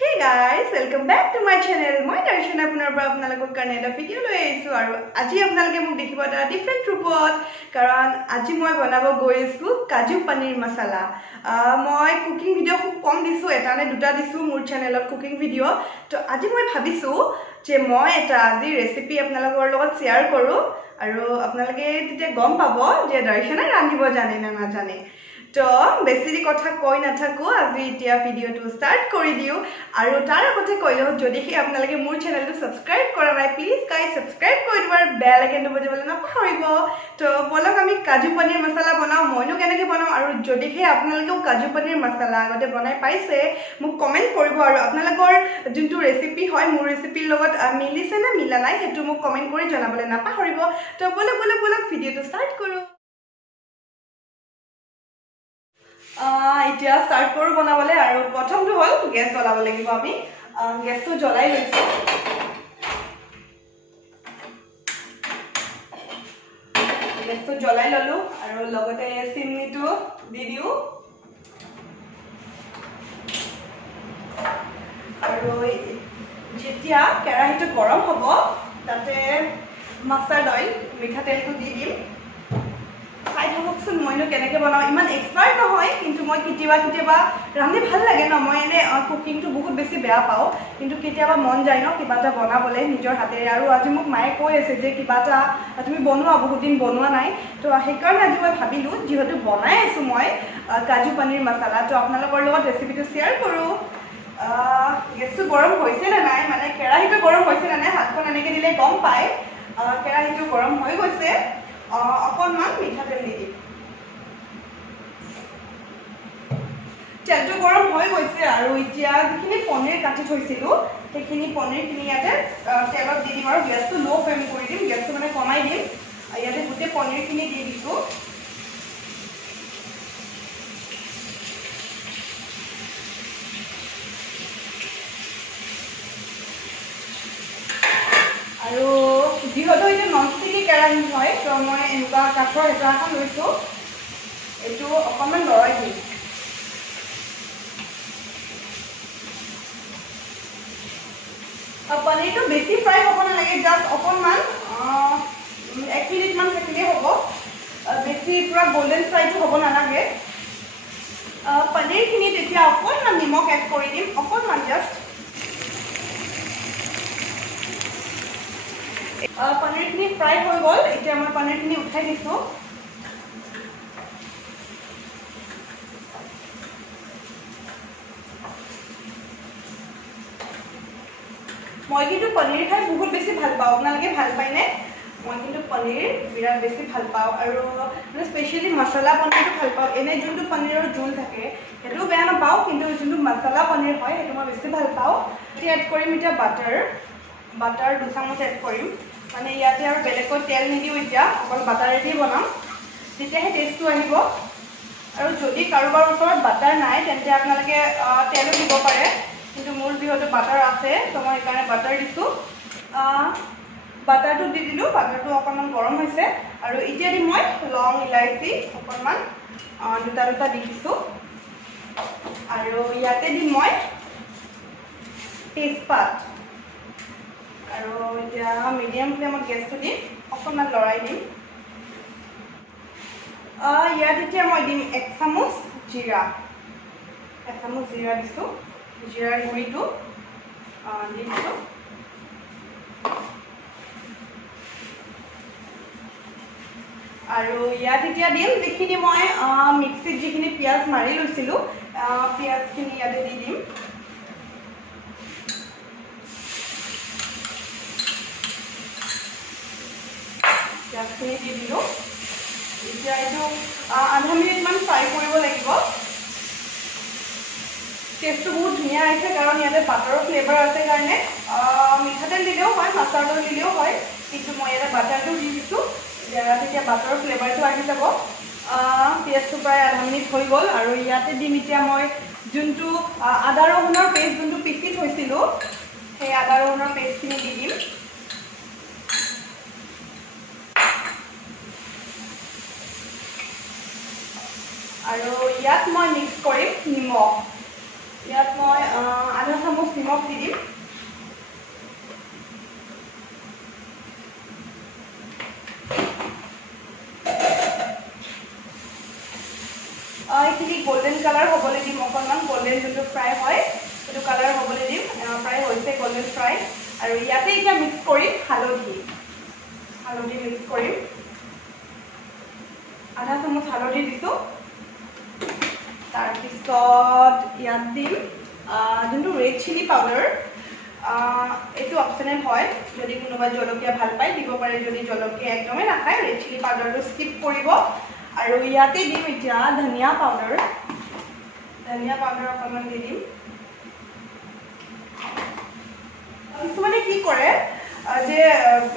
Hey guys, welcome back to my channel. মই দৰ্শনা পুনৰ পৰা আপোনালোকৰ কাৰণে এটা ভিডিও লৈ আহিছো আৰু আজি আপোনালোকে মোক দেখিব এটা ডিফাৰেন্ট ৰূপত কাৰণ আজি মই বনাব গৈ আছো কাজু পনীৰ মছলা মই কুকিং ভিডিও খুব কম দিছো এটা নে দুটা দিছো মোৰ চেনেলত কুকিং ভিডিও তো আজি মই ভাবিছো যে মই এটা আজি ৰেচিপি আপোনালোকৰ লগত শেয়াৰ কৰো আৰু আপোনালোকে তেতিয়া গম পাব যে দৰ্শনা ৰান্ধিব জানে না নাজানে তো বেছিৰি কথা কই নাথাকো আজি এতিয়া ভিডিওটো স্টাৰ্ট কৰি দিও আৰু তাৰ আগতে কইলো যদি কি আপোনালোকে মোৰ চেনেলটো সাবস্ক্ৰাইব কৰা নাই প্লিজ গাইস সাবস্ক্ৰাইব কৰি দিব আৰু বেল আইকনটো বজাবলৈ নাপাহৰিব তো বলক আমি কাজু পনীৰ মছলা বনাও মইনো কেনেকৈ বনাম আৰু যদি কি আপোনালোকেও কাজু পনীৰ মছলা আগতে বনাই পাইছে মোক কমেন্ট কৰিব আৰু আপোনালোকৰ যোনটো ৰেচিপি হয় মোৰ ৰেচিপিৰ লগত মিলিছে না মিলা নাই হেতু মোক কমেন্ট কৰি জনাবলৈ নাপাহৰিব তো বলক ভিডিওটো স্টাৰ্ট কৰো এতিয়া স্টাৰ্ট কৰো বনাবলে আৰু প্ৰথমটো হল গ্যাস জ্বলাব লাগিব আমি গ্যাসটো জ্বলাই লৈছো গ্যাসটো জ্বলাই ললো আৰু লগতে চিমনিটো দি দিও আৰু যেতিয়া কেৰাহীটো গৰম হ'ব তাতে মাষ্টাৰ্ড অইল মিঠা তেলটো দি দিম খাই থাককচোন মইনো কেনেকৈ বনাও ইমান এক্সপাৰ্ট নহয় কিন্তু মই কেতিয়াবা ৰান্ধি ভাল লাগে ন মই এনে কুকিংটো বহুত বেছি বেয়া পাও কিন্তু কেতিয়াবা মন যায় ন কিবা এটা বনাবলে নিজৰ হাতেৰে আৰু আজি মোক মায়ে কৈ আছে যে কিবা এটা তুমি বনোৱা বহুত দিন বনোৱা নাই তো সেইকাৰণে আজি মই ভাবিলো যেহেতু বনাই আছো মই কাজু পনীৰ মছলা তো আপোনালোকৰ লগত ৰেচিপিটো শেয়াৰ কৰো গেছটো গৰম হৈছে না নাই মানে কেৰাহীটো গৰম হৈছে না নাই হাতখন এনেকৈ দিলে গম পায় কেৰাহীটো গৰম হৈ গৈছে অকণমান মিঠা তেল দি দিম তেলটো গৰম হৈ গৈছে আৰু এতিয়া যিখিনি পনীৰ কাটি থৈছিলো সেইখিনি পনীৰখিনি ইয়াতে তেলত দি দিম আৰু গেছটো লো ফ্লেম কৰি দিম গেছটো মানে কমাই দিম ইয়াতে গোটেই পনীৰখিনি দি দিছো আৰু যিহেতু এটা ননষ্টিকি কেৰাহী হয় তো মই এনেকুৱা কাঠৰ হেতা এখন লৈছো এইটো অকণমান লৰাই দিম পনীৰটো বেছি ফ্ৰাই হ'ব নালাগে জাষ্ট অকণমান 1 মিনিটমান থাকিলে হ'ব বেছি পুৰা গোল্ডেন ফ্ৰাইটো হ'ব নালাগে পনীৰখিনিত এতিয়া অকণমান নিমখ এড কৰি দিম অকণমান জাষ্ট পনীৰখিনি ফ্ৰাই হৈ গ'ল এতিয়া মই পনীৰখিনি উঠাই দিছো মই কিন্তু পনীৰ খাই বহুত বেছি ভাল পাওঁ আপোনালোকে ভাল পায়নে মই কিন্তু পনীৰ বিৰাট বেছি ভাল পাওঁ আৰু মানে স্পেচিয়েলি মছলা পনীৰটো ভাল পাওঁ এনে যোনটো পনীৰৰ জোল থাকে সেইটো বেয়া নাপাওঁ কিন্তু যোনটো মছলা পনীৰ হয় সেইটো মই বেছি ভাল পাওঁ এতিয়া এড কৰিম এতিয়া বাটাৰ 2 চামুচ এড কৰিম মানে ইয়াতে আৰু বেলেগকৈ তেল নিদিও এতিয়া অকল বাটাৰেদি বনাম তেতিয়াহে টেষ্টটো আহিব আৰু যদি কাৰোবাৰ ওচৰত বাটাৰ নাই তেন্তে আপোনালোকে তেলো দিব পাৰে কিন্তু মোৰ যিহেতু বাটাৰ আছে তো মই সেইকাৰণে বাটাৰ দিছো বাটাৰটো দি দিলো বাটাৰটো অকণমান গৰম হৈছে আৰু এতিয়া দি মই লং ইলাইচি অকণমান দুটা দি দিছো আৰু ইয়াতে দি মই তেজপাত আৰু এতিয়া মিডিয়াম ফ্লেমত গেছটো দি অকণমান লৰাই দিম ইয়াত এতিয়া মই দিম 1 চামুচ জিৰা দিছো জিৰাৰ গুড়িটো দি দিছো আৰু ইয়াত এতিয়া দিম যিখিনি মই মিক্সিত যিখিনি পিঁয়াজ মাৰি লৈছিলো পিঁয়াজখিনি ইয়াতে দি দিম পিঁয়াজখিনি দি দিলোঁ এতিয়া এইটো আধা মিনিটমান ফ্ৰাই কৰিব লাগিব টেষ্টটো বহুত ধুনীয়া আহিছে কাৰণ ইয়াতে বাটাৰৰ ফ্লেভাৰ আছে কাৰণে মিঠাতেল দিলেও হয় মাষ্টাৰ্ড অইল দিলেও হয় কিন্তু মই ইয়াতে বাটাৰটো দি দিছোঁ তেতিয়া বাটাৰৰ ফ্লেভাৰটো আহি যাব পিঁয়াজটো প্ৰায় আধা মিনিট হৈ গ'ল আৰু ইয়াতে দিম এতিয়া মই যোনটো আদা ৰহুনৰ পেষ্ট যোনটো পিচি থৈছিলোঁ সেই আদা ৰহুনৰ পেষ্টখিনি দি দিম আৰু ইয়াত মই মিক্স কৰিম নিমখ ইয়াত মই আধা চামুচ চামুচ নিমখ দি দিম এইখিনি গোল্ডেন কালাৰ হ'বলৈ দিম অকণমান গোল্ডেন যোনটো ফ্ৰাই হয় সেইটো কালাৰ হ'বলৈ দিম প্ৰায় হৈছে গোল্ডেন ফ্ৰাই আৰু ইয়াতে এতিয়া মিক্স কৰিম হালধি মিক্স কৰিম আধা চামুচ হালধি দিছোঁ তাৰপিছত ইয়াত দিম যোনটো ৰেড চিলি পাউডাৰ এইটো অপশ্যনেল হয় যদি কোনোবা জলকীয়া ভাল পায় দিব পাৰে যদি জলকীয়া একদমেই নাখায় ৰেড চিলি পাউডাৰটো স্কিপ কৰিব আৰু ইয়াতে দিম এতিয়া ধনিয়া পাউডাৰ অকণমান দি দিম কিছুমানে কি কৰে যে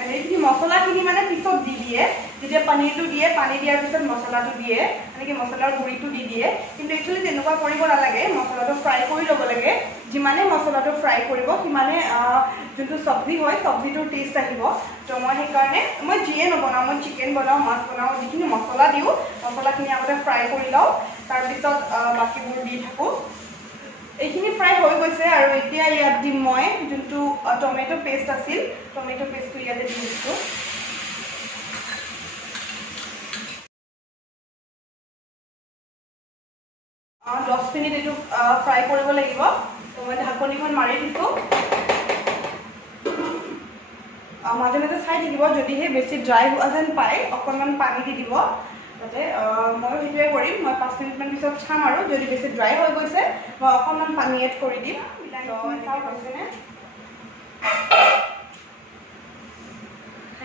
হেৰিখিনি মছলাখিনি মানে পিছত দি দিয়ে যেতিয়া পনীৰটো দিয়ে পানী দিয়াৰ পিছত মছলাটো দিয়ে এনেকৈ মছলাৰ গুড়িটো দি দিয়ে কিন্তু একচুৱেলি তেনেকুৱা কৰিব নালাগে মছলাটো ফ্ৰাই কৰি ল'ব লাগে যিমানে মছলাটো ফ্ৰাই কৰিব সিমানে যোনটো চব্জি হয় চব্জিটোৰ টেষ্ট আহিব তো মই সেইকাৰণে মই যিয়ে নবনাওঁ মই চিকেন বনাওঁ মাছ বনাওঁ যিখিনি মছলা দিওঁ মছলাখিনি আগতে ফ্ৰাই কৰি লওঁ তাৰপিছত বাকীবোৰ দি থাকোঁ এইখিনি ফ্ৰাই হৈ গৈছে আৰু এতিয়া ইয়াত দিম মই যোনটো টমেটো পেষ্ট আছিল টমেটো পেষ্টটো ইয়াতে দি দিছোঁ 10 মিনিট এইটো ফ্ৰাই কৰিব লাগিব তো মই ঢাকনিখন মাৰি দিছোঁ মাজে মাজে চাই থাকিব যদিহে বেছি ড্ৰাই হোৱা যেন পায় অকণমান পানী দি দিব তাতে ময়ো সেইটোৱে কৰিম মই 5 মিনিটমান পিছত চাম আৰু যদি বেছি ড্ৰাই হৈ গৈছে মই অকণমান পানী এড কৰি দিম হৈছেনে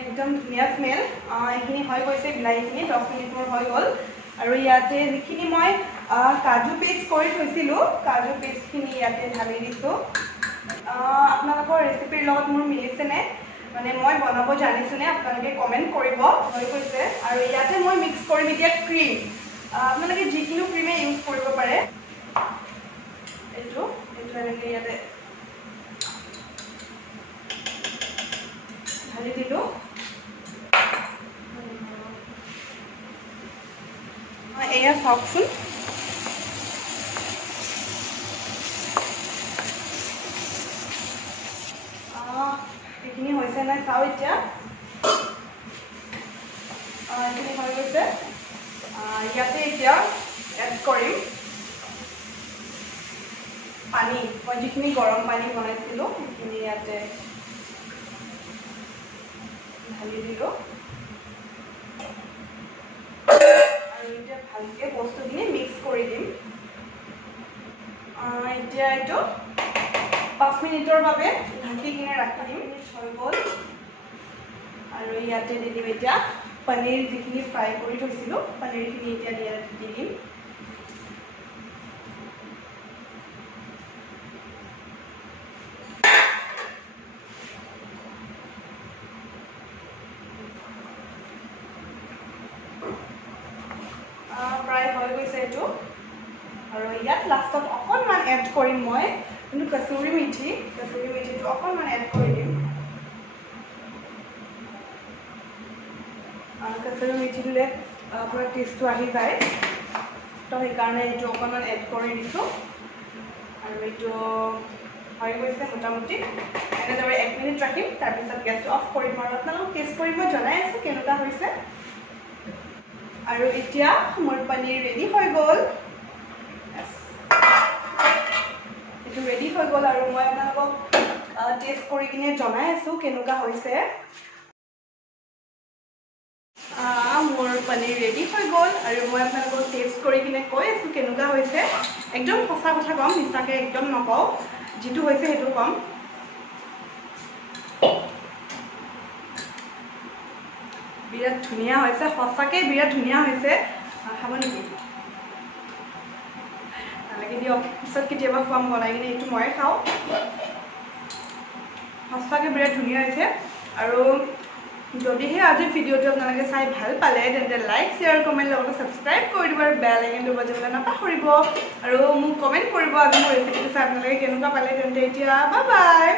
একদম ধুনীয়া স্মেল এইখিনি হৈ গৈছে বিলাহীখিনি 10 মিনিট মোৰ হৈ গ'ল আৰু ইয়াতে যিখিনি মই কাজু পেষ্ট কৰি থৈছিলোঁ কাজু পেষ্টখিনি ইয়াতে ঢালি দিছোঁ আপোনালোকৰ ৰেচিপিৰ লগত মোৰ মিলিছেনে মানে মই বনাব জানিছোনে আপোনালোকে কমেণ্ট কৰিব হৈ গৈছে আৰু ইয়াতে মই মিক্স কৰিম এতিয়া ক্ৰীম আপোনালোকে যিকোনো ক্ৰীমে ইউজ কৰিব পাৰে এইটো এনেকৈ ইয়াতে ঢালি দিলোঁ এয়া চাওকচোন এইখিনি হৈছে নাই চাওঁ এতিয়া এইখিনি হৈ গৈছে ইয়াতে এতিয়া এড কৰিম পানী মই যিখিনি গৰম পানী বনাইছিলোঁ সেইখিনি ইয়াতে ঢালি দিলোঁ আৰু এতিয়া ভালকৈ বস্তুখিনি মিক্স কৰি দিম এতিয়া এইটো 5 মিনিটৰ বাবে ঢাকি কিনে ৰাখি দিম হৈ গ'ল আৰু ইয়াতে দি দিম এতিয়া পনীৰ যিখিনি ফ্ৰাই কৰি থৈছিলোঁ পনীৰখিনি এতিয়া দি দিম ফ্ৰাই হৈ গৈছে এইটো আৰু ইয়াত লাষ্টত অকণমান এড কৰিম মই কিন্তু কচুৰি মেথিটো অকণমান এড কৰি দিম কচুৰি মেথি দিলে আপোনাৰ টেষ্টটো আহি যায় তো সেইকাৰণে এইটো অকণমান এড কৰি দিছোঁ আৰু এইটো হৈ গৈছে মোটামুটি এনেদৰে 1 মিনিট ৰাখিম তাৰপিছত গেছটো অফ কৰিম আৰু আপোনালোকক টেষ্ট কৰি মই জনাই আছোঁ কেনেকুৱা হৈছে আৰু এতিয়া মোৰ পনীৰ ৰেডি হৈ গ'ল এইটো ৰেডি হৈ গ'ল আৰু মই আপোনালোকক টেষ্ট কৰি কিনে জনাই আছোঁ কেনেকুৱা হৈছে মোৰ পনীৰ ৰেডি হৈ গ'ল আৰু মই আপোনালোকক টেষ্ট কৰি কিনে কৈ আছোঁ কেনেকুৱা হৈছে একদম সঁচা কথা ক'ম মিছাকৈ একদম নকওঁ যিটো হৈছে সেইটো ক'ম বিৰাট ধুনীয়া হৈছে সঁচাকৈ বিৰাট ধুনীয়া হৈছে খাব নেকি নালাগে দিয়ক পিছত কেতিয়াবা খুৱাম বনাই কিনে এইটো ময়ে খাওঁ সঁচাকৈ বিৰাট ধুনীয়া হৈছে আৰু যদিহে আজিৰ ভিডিঅ'টো আপোনালোকে চাই ভাল পালে তেন্তে লাইক শ্বেয়াৰ কমেণ্ট লগতে ছাবস্ক্ৰাইব কৰি দিব আৰু বেল আইকনটো বজাবলৈ নাপাহৰিব আৰু মোক কমেণ্ট কৰিব আজি মোৰ ৰেচিপিটো চাই আপোনালোকে কেনেকুৱা পালে তেন্তে এতিয়া বাই বাই